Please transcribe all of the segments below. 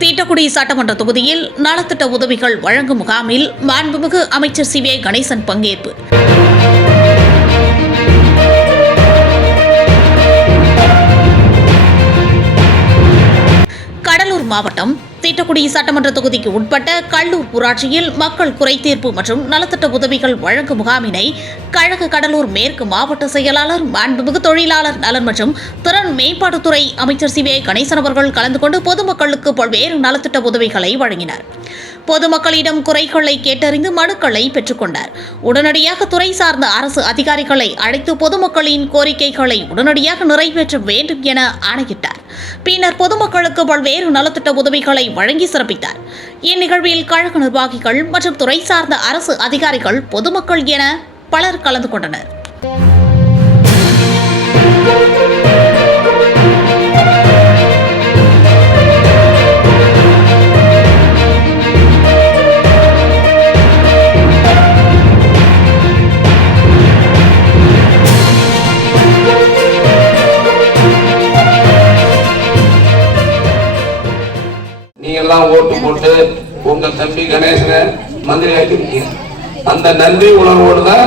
தீட்டக்குடி சட்டமன்ற தொகுதியில் நலத்திட்ட உதவிகள் வழங்கும் முகாமில் மாண்புமிகு அமைச்சர் சி வே கணேசன் பங்கேற்பு. கடலூர் மாவட்டம் தீட்டக்குடி சட்டமன்ற தொகுதிக்கு உட்பட்ட கல்லூர் ஊராட்சியில் மக்கள் குறைதீர்ப்பு மற்றும் நலத்திட்ட உதவிகள் வழங்கும் முகாமினை கழக கடலூர் மேற்கு மாவட்ட செயலாளர் மாண்புமிகு தொழிலாளர் நலன் மற்றும் திறன் மேம்பாட்டுத்துறை அமைச்சர் சி. வே. கணேசன் அவர்கள் கலந்து கொண்டு பொதுமக்களுக்கு பல்வேறு நலத்திட்ட உதவிகளை வழங்கினார். பொதுமக்களிடம் குறைகளை கேட்டறிந்து மனுக்களை பெற்றுக்கொண்டார் உடனடியாக துறை சார்ந்த அரசு அதிகாரிகளை அழைத்து பொதுமக்களின் கோரிக்கைகளை உடனடியாக நிறைவேற்ற வேண்டும் என ஆணையிட்டார். பின்னர் பொதுமக்களுக்கு பல்வேறு நலத்திட்ட உதவிகளை வழங்கி சிறப்பித்தார். இந்நிகழ்வில் கழக நிர்வாகிகள் மற்றும் துறை சார்ந்த அரசு அதிகாரிகள் பொதுமக்கள் என பலர் கலந்து கொண்டனர். நீங்க எல்லாம் ஓட்டு போட்டு உங்க தம்பி கணேசனை மந்திரி ஆக்கிருக்கீங்க அந்த நன்றி உணர்வோடு தான்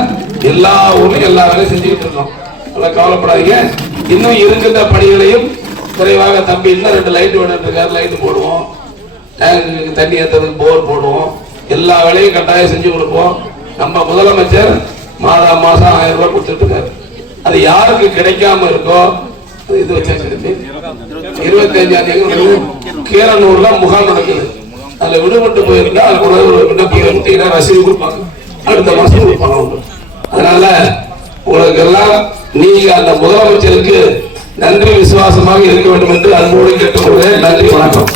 எல்லா ஊர்லயும் எல்லா வேலையும் செஞ்சுக்கிட்டு இருக்கோம். அதெல்லாம் கவலைப்படாதீங்க. இன்னும் இருக்கின்ற பணிகளையும் குறைவாக தம்பி இன்னும் ரெண்டு லைட் வேணும் லைட் போடுவோம். டேங்க்கு தண்ணி ஏற்றுறதுக்கு போர் போடுவோம். எல்லா வேலையும் கட்டாயம் செஞ்சு கொடுப்போம். நம்ம முதலமைச்சர் மாதா மாதம் ஆயிரம் ரூபாய் கொடுத்துட்டு இருக்காரு. அது யாருக்கு கிடைக்காம இருக்கோ இது வச்சு இருபத்தி அஞ்சாம் தேதி கீரனூர்ல முகாம் நடக்குது. அதுல விடுபட்டு போயிருந்தா அது கூட ஒரு விண்ணப்பம் கொடுத்தீங்கன்னா ரசீது கொடுப்பாங்க. அடுத்த மாசம் கொடுப்பாங்க உண்டு. அதனால உங்களுக்கு எல்லாம் நீங்க அந்த முதலமைச்சருக்கு நன்றி விசுவாசமாக இருக்க வேண்டும் என்று அன்போடு கேட்டுக்கொள்கிறேன். நன்றி வணக்கம்.